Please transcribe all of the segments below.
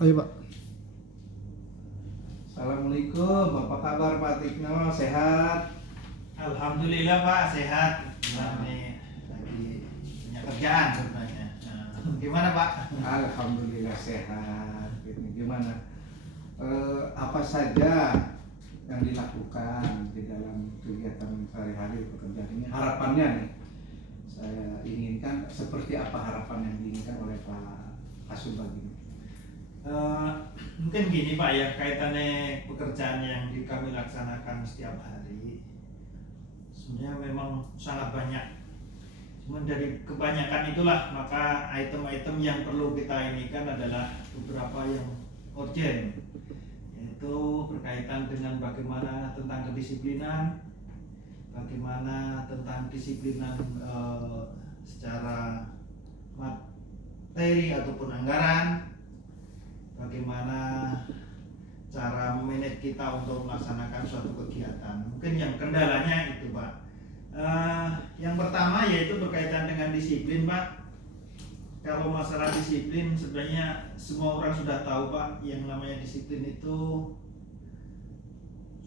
Ayo Pak. Assalamualaikum, apa kabar Pak Tikno? Sehat? Alhamdulillah Pak, sehat. Ini lagi banyak kerjaan sebenarnya. Gimana Pak? Alhamdulillah sehat. Ini gimana? Apa saja yang dilakukan di dalam kegiatan sehari-hari pekerjaan ini? Harapannya nih, saya inginkan seperti apa harapan yang diinginkan oleh Pak Kasubag ini? Mungkin gini Pak ya, kaitannya pekerjaan yang kami laksanakan setiap hari sebenarnya memang sangat banyak. Cuman dari kebanyakan itulah maka item-item yang perlu kita inikan adalah beberapa yang urgent, yaitu berkaitan dengan bagaimana tentang kedisiplinan, bagaimana tentang disiplinan secara materi ataupun anggaran, bagaimana cara memanage kita untuk melaksanakan suatu kegiatan. Mungkin yang kendalanya itu Pak. Yang pertama yaitu berkaitan dengan disiplin Pak. Kalau masalah disiplin sebenarnya semua orang sudah tahu Pak, yang namanya disiplin itu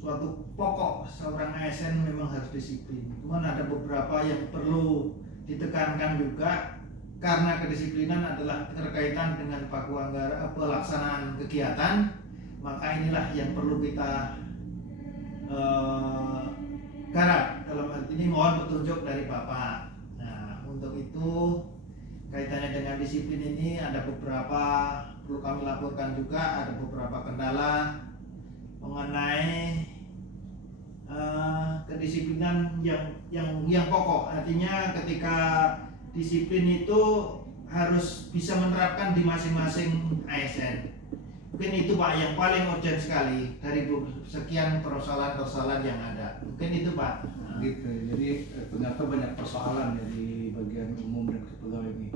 suatu pokok seorang ASN memang harus disiplin. Cuman ada beberapa yang perlu ditekankan juga, karena kedisiplinan adalah berkaitan dengan paku anggaran pelaksanaan kegiatan, maka inilah yang perlu kita garap. Dalam hal ini mohon petunjuk dari Bapak. Nah, untuk itu kaitannya dengan disiplin ini ada beberapa perlu kami laporkan juga, ada beberapa kendala mengenai kedisiplinan yang pokok. Artinya ketika disiplin itu harus bisa menerapkan di masing-masing ASN. Mungkin itu Pak yang paling urgent sekali dari sekian persoalan-persoalan yang ada. Mungkin itu Pak. Gitu. Jadi ternyata banyak persoalan ya di bagian umum dan kepegawaian ini.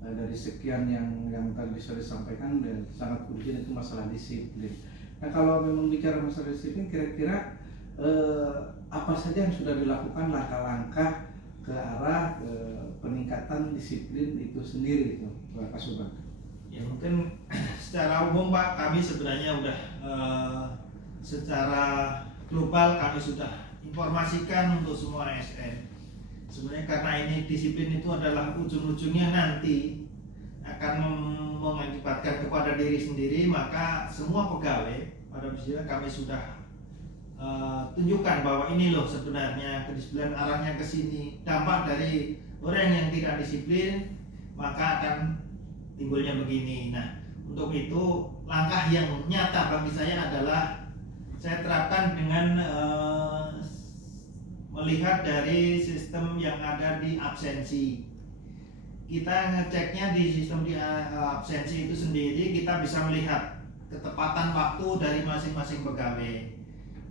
Dari sekian yang tadi sudah disampaikan, dan sangat urgent itu masalah disiplin. Nah, kalau memang bicara masalah disiplin, kira-kira apa saja yang sudah dilakukan langkah-langkah ke arah peningkatan disiplin itu sendiri itu Pak Kasubag? Ya mungkin secara umum Pak, kami sebenarnya udah secara global kami sudah informasikan untuk semua ASN. Sebenarnya karena ini disiplin itu adalah ujung-ujungnya nanti akan mengakibatkan kepada diri sendiri, maka semua pegawai pada prinsipnya kami sudah tunjukkan bahwa ini loh sebenarnya kedisiplinan arahnya ke sini. Dampak dari orang yang tidak disiplin maka akan timbulnya begini. Nah, untuk itu langkah yang nyata bagi saya adalah saya terapkan dengan melihat dari sistem yang ada di absensi. Kita ngeceknya di sistem di absensi itu sendiri, kita bisa melihat ketepatan waktu dari masing-masing pegawai.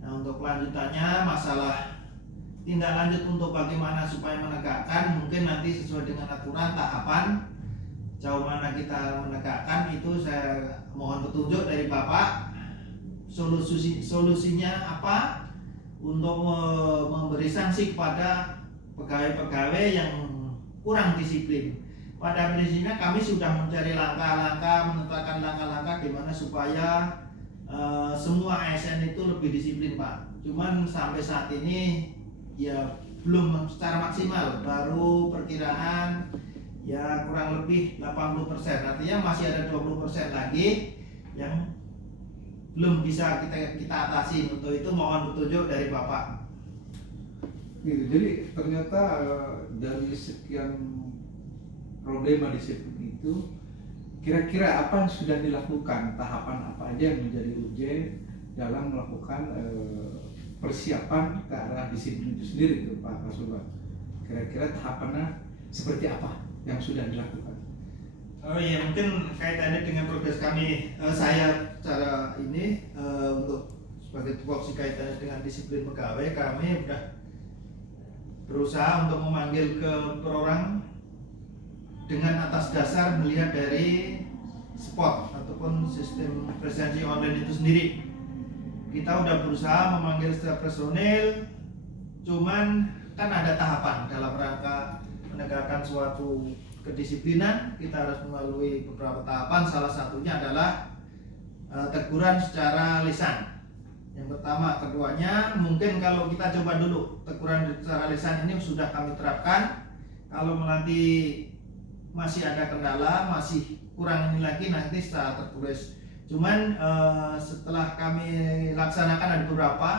Nah, untuk kelanjutannya masalah tindak lanjut untuk bagaimana supaya menegakkan, mungkin nanti sesuai dengan aturan tahapan jauh mana kita menegakkan itu saya mohon petunjuk dari Bapak. Solusinya apa untuk memberi sanksi kepada pegawai-pegawai yang kurang disiplin. Pada prinsipnya kami sudah mencari langkah-langkah, menetapkan langkah-langkah gimana supaya semua ASN itu lebih disiplin Pak. Cuman sampai saat ini ya belum secara maksimal, baru perkiraan ya kurang lebih 80%. Artinya masih ada 20% lagi yang belum bisa kita atasi. Untuk itu mohon petunjuk dari Bapak. Gitu. Jadi ternyata dari sekian problema disiplin itu, kira-kira apa yang sudah dilakukan, tahapan apa aja yang menjadi urgent dalam melakukan persiapan ke arah disiplin itu sendiri itu Pak Kasubag? Kira-kira tahapannya seperti apa yang sudah dilakukan? Oh iya, mungkin kaitannya dengan progres kami, saya cara ini untuk sebagai tupoksi kaitannya dengan disiplin pegawai, kami sudah berusaha untuk memanggil ke perorang dengan atas dasar melihat dari spot ataupun sistem presensi online itu sendiri. Kita udah berusaha memanggil setiap personil, cuman kan ada tahapan dalam rangka menegakkan suatu kedisiplinan. Kita harus melalui beberapa tahapan. Salah satunya adalah teguran secara lisan. Yang pertama, keduanya mungkin kalau kita coba dulu teguran secara lisan ini sudah kami terapkan. Kalau nanti masih ada kendala, masih kurang ini lagi nanti secara tertulis. Cuman setelah kami laksanakan ada beberapa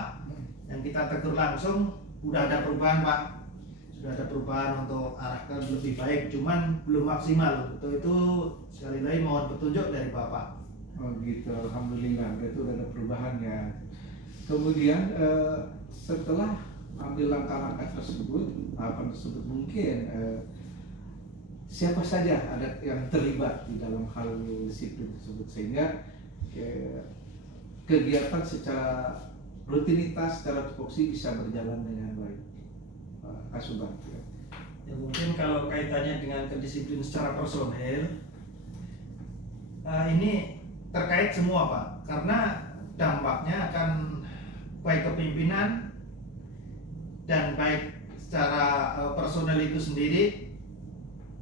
yang kita tegur langsung, udah ada perubahan Pak. Sudah ada perubahan untuk arah ke lebih baik, cuman belum maksimal. Untuk itu sekali lagi mohon petunjuk dari Bapak. Oh gitu, alhamdulillah itu udah ada perubahan ya. Kemudian setelah ambil langkah-langkah tersebut, tahapan tersebut mungkin siapa saja ada yang terlibat di dalam hal disiplin tersebut sehingga kegiatan secara rutinitas secara tupoksi bisa berjalan dengan baik. Kasuban. Ya, mungkin kalau kaitannya dengan kedisiplinan secara personel, ini terkait semua Pak, karena dampaknya akan baik kepimpinan dan baik secara personel itu sendiri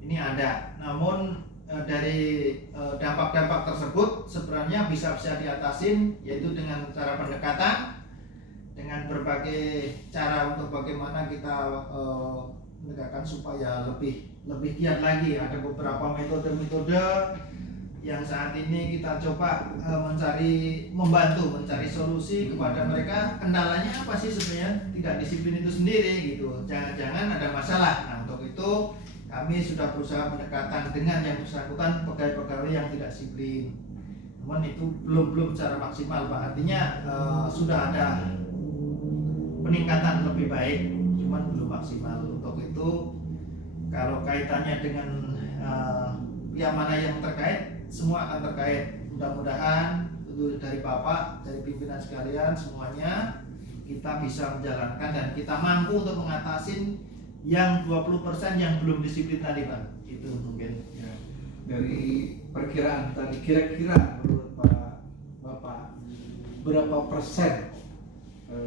ini ada. Namun dari dampak-dampak tersebut sebenarnya bisa diatasin, yaitu dengan cara pendekatan, dengan berbagai cara untuk bagaimana kita menegakkan supaya lebih giat lagi. Ada beberapa metode-metode yang saat ini kita coba membantu mencari solusi kepada mereka. Kendalanya apa sih sebenarnya? Tidak disiplin itu sendiri gitu. Jangan-jangan ada masalah. Nah, untuk itu kami sudah berusaha pendekatan dengan yang bersangkutan, pegawai-pegawai yang tidak disiplin. Namun itu belum secara maksimal Pak. Artinya sudah ada peningkatan lebih baik, cuman belum maksimal. Untuk itu kalau kaitannya dengan pihak mana yang terkait, semua akan terkait. Mudah-mudahan itu dari Bapak, dari pimpinan sekalian semuanya kita bisa menjalankan dan kita mampu untuk mengatasi yang 20% yang belum disiplin tadi Pak. Itu mungkin Ya, dari perkiraan tadi kira-kira menurut Bapak berapa persen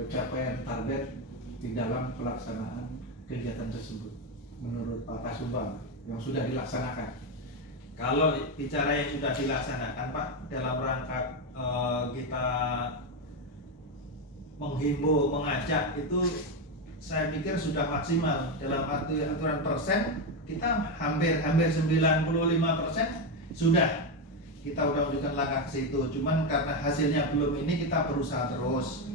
capaian target di dalam pelaksanaan kegiatan tersebut menurut Pak Kasubag yang sudah dilaksanakan? kalau bicara yang sudah dilaksanakan Pak, dalam rangka kita menghimbau, mengajak, itu saya pikir sudah maksimal. Dalam arti aturan persen kita hampir 95% sudah kita udah menunjukkan langkah ke situ. Cuman karena hasilnya belum ini, kita berusaha terus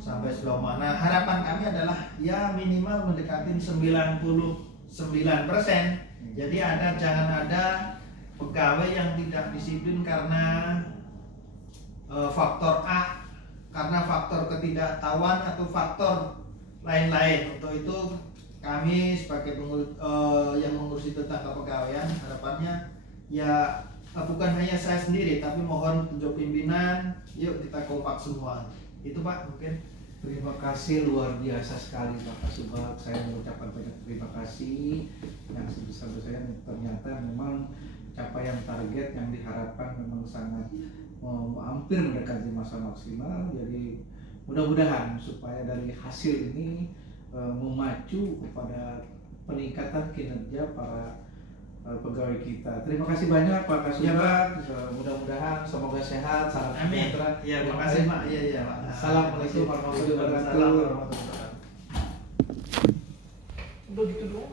sampai sejauh mana. Harapan kami adalah ya minimal mendekati 99%. Jadi jangan ada pegawai yang tidak disiplin karena faktor A, karena faktor ketidaktahuan atau faktor lain-lain. Untuk itu kami sebagai yang mengurusi tentang kepegawaian, harapannya ya bukan hanya saya sendiri, tapi mohon tunjuk pimpinan, yuk kita kompak semua. Itu Pak mungkin. Terima kasih, luar biasa sekali Pak Kasubag. Saya mengucapkan banyak terima kasih yang sebesar-besarnya. Ternyata memang capaian target yang diharapkan memang sangat hampir mendekati masa maksimal. Jadi mudah-mudahan supaya dari hasil ini memacu kepada peningkatan kinerja para pegawai kita. Terima kasih banyak Pak Kasubag. Mudah-mudahan semoga sehat, salam Amin. sejahtera. Ya, terima kasih Pak. Iya Pak. Assalamualaikum warahmatullahi wabarakatuh. Assalamualaikum warahmatullahi wabarakatuh. Udah gitu doang.